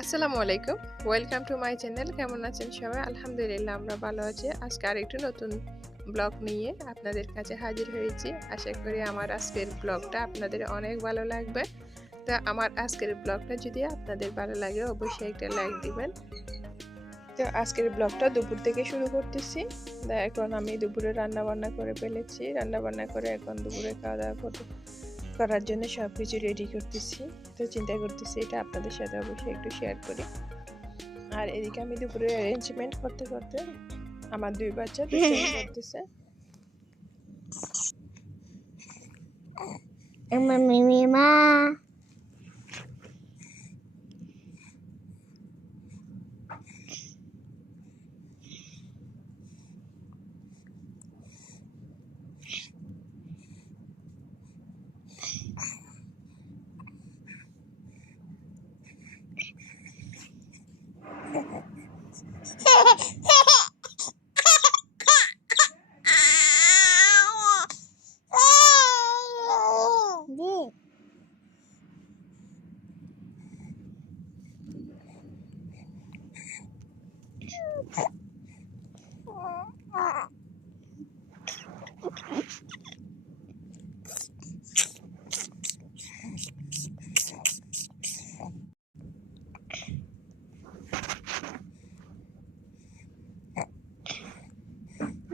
আসসালামু আলাইকুম। Welcome to my channel. কেমন আছেন সবাই? আলহামদুলিল্লাহ আমরা ভালো আছি। আজকে আরেকটু নতুন ব্লগ নিয়ে আপনাদের কাছে হাজির হয়েছি। আশা করি আমার আজকের ব্লগটা আপনাদের অনেক ভালো লাগবে। তো আমার আজকের ব্লগটা যদি আপনাদের ভালো লাগে অবশ্যই একটা লাইক দিবেন। তো আজকের ব্লগটা দুপুর থেকে শুরু করতেছি। এখন আমি দুপুরে রান্নাবান্না করে ফেলেছি। রান্নাবান্না করে এখন দুপুরে খাওয়া দাওয়া করার জন্য সব কিছু রেডি করতেছি। তো চিন্তা করতেছি এটা আপনাদের সাথে অবশ্যই একটু শেয়ার করি। আর এদিকে আমি দুপুরে অ্যারেঞ্জমেন্ট করতে করতে আমার দুই বাচ্চা দুষ্টামি করতেছে। মা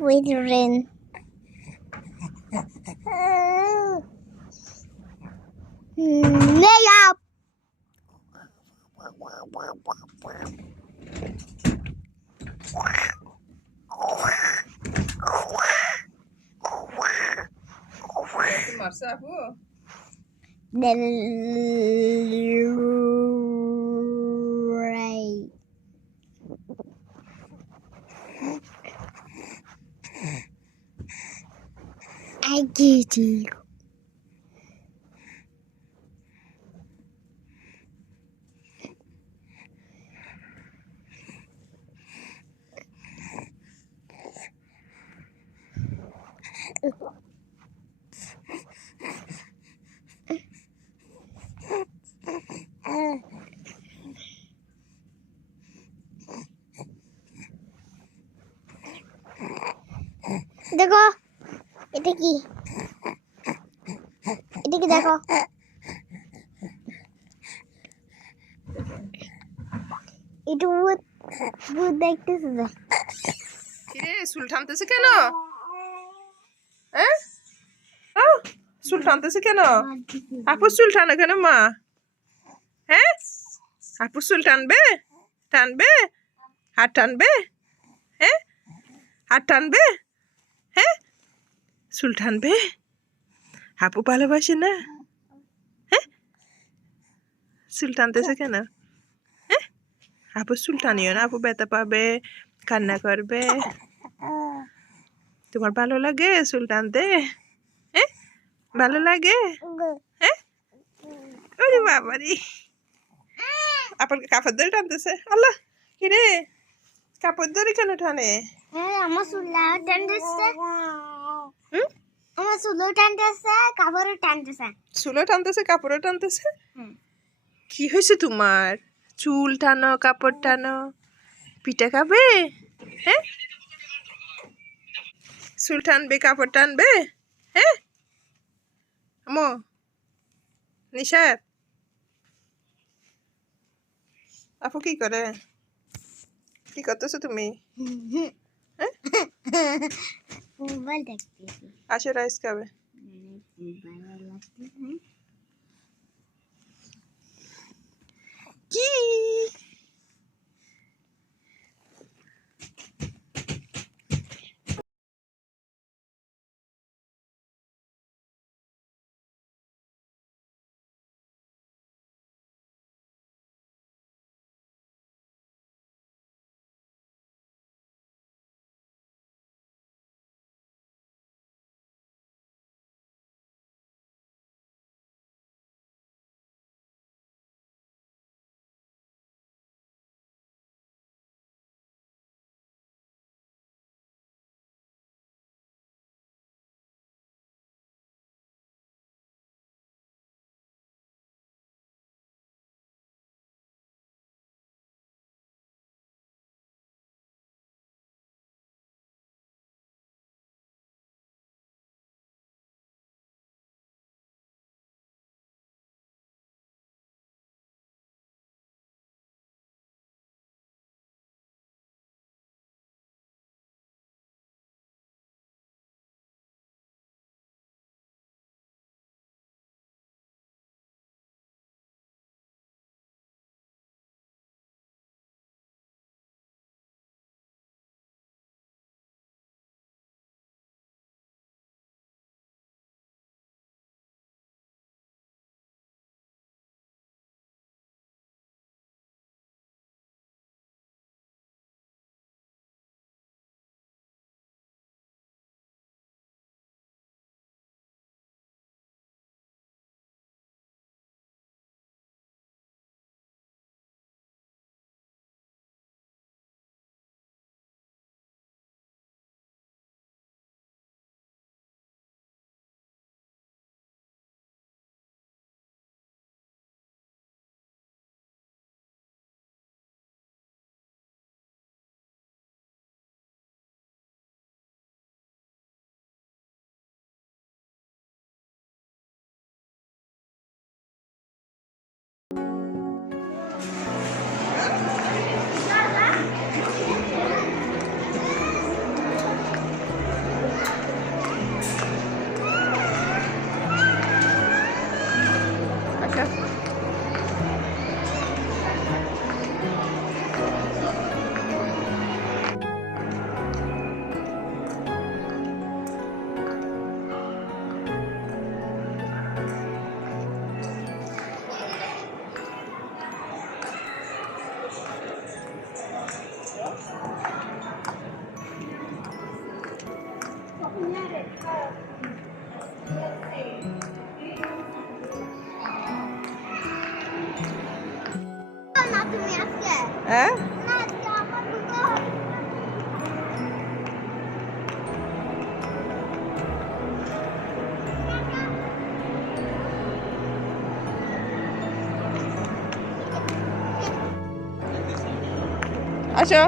with rain. Lay up. The rain. I get you. দেখো এটা কি দেখো এটা ভূত ভূত দেখতেছে যে কিরে চুল টানতেছে কেন? হ্যাঁ চুল টানতেছে কেন? আপু চুল টানো কেন মা? হ্যাঁ আপু চুল টানবে? টানবে? হাত টানবে? হ্যাঁ হাত টানবে? হ্যাঁ চুল টানবে? আপু ভালোবাসে না? হ্যাঁ চুল টানতেছে কেন? হ্যাঁ আপু চুল টানিও না, আপু ব্যথা পাবে, কান্না করবে। তোমার ভালো লাগে চুল টানতে? হ্যাঁ ভালো লাগে? হ্যাঁ ওরে বাবারি, আপনার কাপড় ধরে টানতেছে। আল্লাহ কিরে কাপড় ধরে কেন টানে? আমার চুলা টানতেছে হুম আমার চুলো টানতেছে কাপড়ও টানতেছে চুলও টানতেছে কাপড়ও টানতেছে। কি হয়েছে তোমার? চুল টানো কাপড় টানো, পিঠা খাবে? হ্যাঁ চুল টানবে কাপড় টানবে? হ্যাঁ আমো নিশাদ আপু কি করে? কি করতেছো তুমি? হ্যাঁ মোবাইল দেখতেছি আসো রাইস খাবে। ভালো লাগতেছে কি আজকে হ্যাঁ না আজকে আমার দুটো হবে। আসো